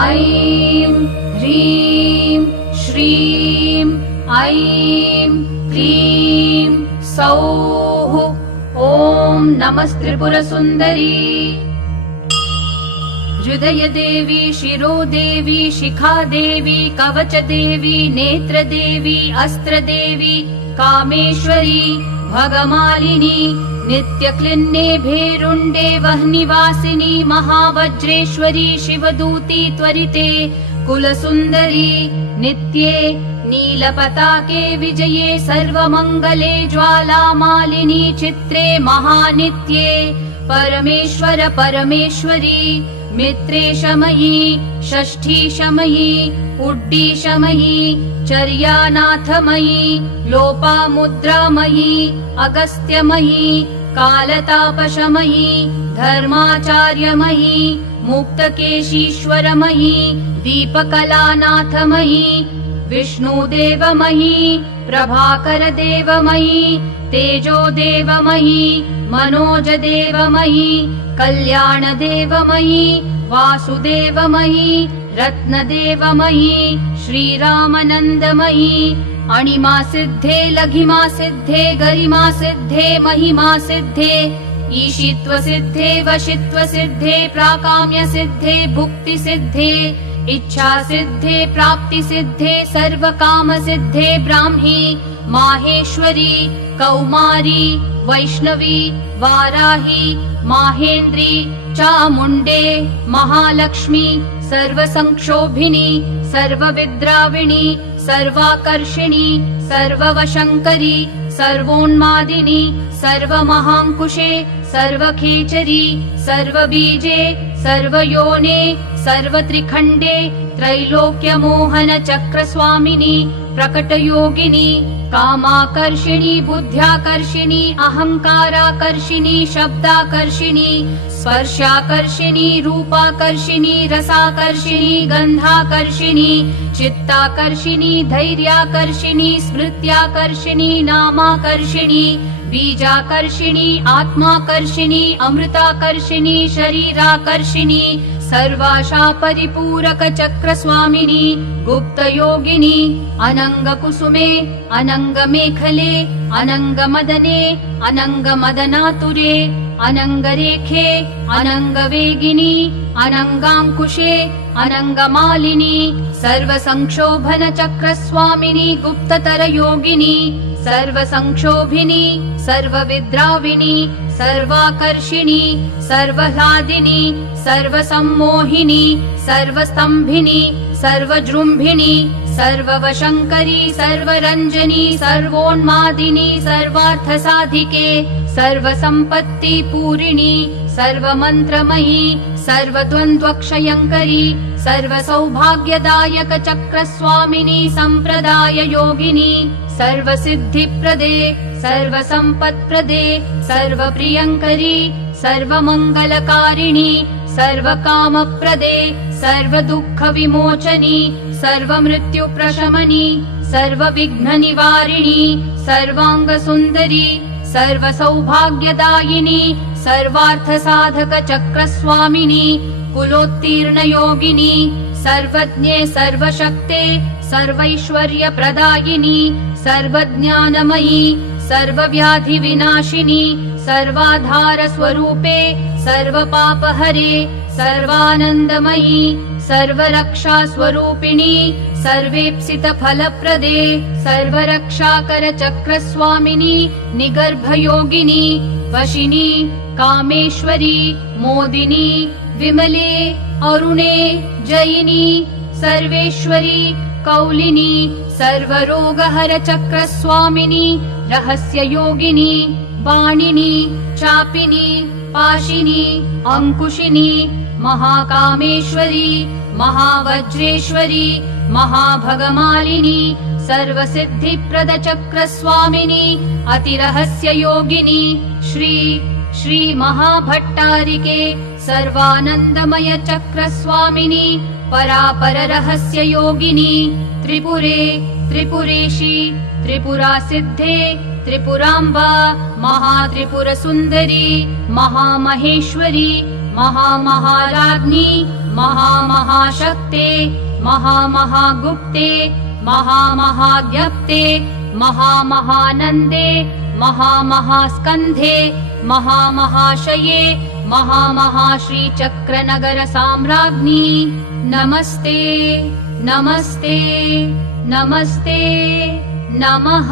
ऐं ह्रीं श्रीं ऐं क्लीं सौः ॐ नमस्त्रिपुरसुन्दरी। हृदयदेवी, शिरोदेवी, शिखादेवी, कवचदेवी, नेत्रदेवी, अस्त्रदेवी, कामेश्वरी, भगमालिनी, नित्यक्लिन्ने भेरुण्डे वह्निवासिनी, महावज्रेश्वरी, शिवदूती त्वरिते, कुलसुन्दरी, नित्ये नीलपताके विजये, सर्वमङ्गले, ज्वालामालिनी, चित्रे महानित्ये, परमेश्वर परमेश्वरी, मित्रेशमयी, षष्ठीशमयी, उड्डीशमयी, चर्यानाथमयी, लोपामुद्रामयी, अगस्त्यमयी, कालतापशमयी, धर्माचार्यमयी, मुक्तकेशीश्वरमयी, दीपकलानाथमयी, विष्णुदेवमयी, प्रभाकरदेवमयी, तेजोदेवमयी, मनोजदेवमयी, कल्याणदेवमयी, वासुदेवमयी, रत्नदेवमयी, श्रीरामनन्दमयी, अणिमासिद्धे, लघिमासिद्धे, गरिमासिद्धे, महिमासिद्धे, ईशित्वसिद्धे, वशित्वसिद्धे, प्राकाम्यसिद्धे, भुक्तिसिद्धे, इच्छासिद्धे, प्राप्तिसिद्धे, सर्वकामसिद्धे, ब्राह्मी, माहेश्वरी, कौमारी, वैष्णवी, वाराही, माहेन्द्री, चामुण्डे, महालक्ष्मी, सर्वसंक्षोभिनी, सर्वविद्राविणी, सर्वाकर्षिणी, सर्ववशङ्करी, सर्वोन्मादिनी, सर्वमहाङ्कुशे, सर्वखेचरी, सर्वबीजे, सर्वयोने, सर्वत्रिखण्डे, त्रैलोक्यमोहनचक्रस्वामिनी, प्रकटयोगिनी, कामाकर्षिणी, बुद्ध्याकर्षिणी, अहङ्काराकर्षिणी, शब्दाकर्षिणी, स्पर्शाकर्षिणी, रूपाकर्षिणी, रसाकर्षिणी, गन्धाकर्षिणी, चित्ताकर्षिणी, धैर्याकर्षिणी, स्मृत्याकर्षिणी, नामाकर्षिणी, बीजाकर्षिणी, आत्माकर्षिणी, अमृताकर्षिणी, शरीराकर्षिणी, सर्वाशा परिपूरक चक्रस्वामिनी, गुप्तयोगिनी, अनङ्गकुसुमे, अनङ्गमेखले, अनङ्गमदने, अनङ्गमदनातुरे, अनङ्गरेखे, अनङ्गवेगिनी, अनङ्गाङ्कुशे, अनङ्गमालिनी, सर्वसंक्षोभन चक्रस्वामिनी, गुप्ततरयोगिनी, सर्वसंक्षोभिनी, सर्वविद्राविणी, सर्वाकर्षिणी, सर्वह्लादिनी, सर्वसम्मोहिनी, सर्वस्तम्भिनी, सर्वजृम्भिणी, सर्ववशङ्करी, सर्वरञ्जनी, सर्वोन्मादिनी, सर्वार्थसाधिके, सर्वसम्पत्तिपूरिणी, सर्वमन्त्रमयी, सर्वद्वन्द्वक्षयङ्करी, सर्वसौभाग्यदायक चक्रस्वामिनी, सम्प्रदाययोगिनी, सर्वसिद्धिप्रदे, सर्वसम्पत्प्रदे, सर्वप्रियङ्करी, सर्वमङ्गलकारिणी, सर्वकामप्रदे, सर्वदुःखविमोचनी, सर्वमृत्युप्रशमनी, सर्वविघ्ननिवारिणी, सर्वाङ्गसुन्दरी, सर्वसौभाग्यदायिनी, सर्वार्थसाधक चक्रस्वामिनी, कुलोत्तीर्णयोगिनी, सर्वज्ञे, सर्वशक्ते, सर्वैश्वर्यप्रदायिनी, सर्वज्ञानमयी, सर्वव्याधिविनाशिनी, सर्वाधारस्वरूपे, सर्वपापहरे, सर्वानन्दमयी, सर्वरक्षास्वरूपिणी, सर्वेप्सितफलप्रदे, सर्वरक्षाकरचक्रस्वामिनी, निगर्भयोगिनी, वशिनी, कामेश्वरी, मोदिनी, विमले, अरुणे, जयिनी, सर्वेश्वरी, कौलिनी, सर्वरोगहर चक्रस्वामिनी, रहस्ययोगिनी, वाणिनी, चापिनी, पाशिनी, अंकुशिनी, महाकामेश्वरी, महावज्रेश्वरी, महाभगमालिनी, सर्वसिद्धिप्रद चक्रस्वामिनी, अतिरहस्ययोगिनी, श्री महाभट्टारिके, सर्वानन्दमय चक्रस्वामिनी, परापररहस्ययोगिनी, त्रिपुरे, त्रिपुरेशी, त्रिपुरासिद्धे, त्रिपुराम्बा, महात्रिपुरसुन्दरी, महामहेश्वरी, महामहाराज्ञी, महामहाशक्ते महामहागुप्ते महामहाज्ञप्ते महामहानन्दे महामहास्कन्धे महामहाशये महामहाश्रीचक्रनगरसाम्राज्ञी नमस्ते नमस्ते नमस्ते नमः।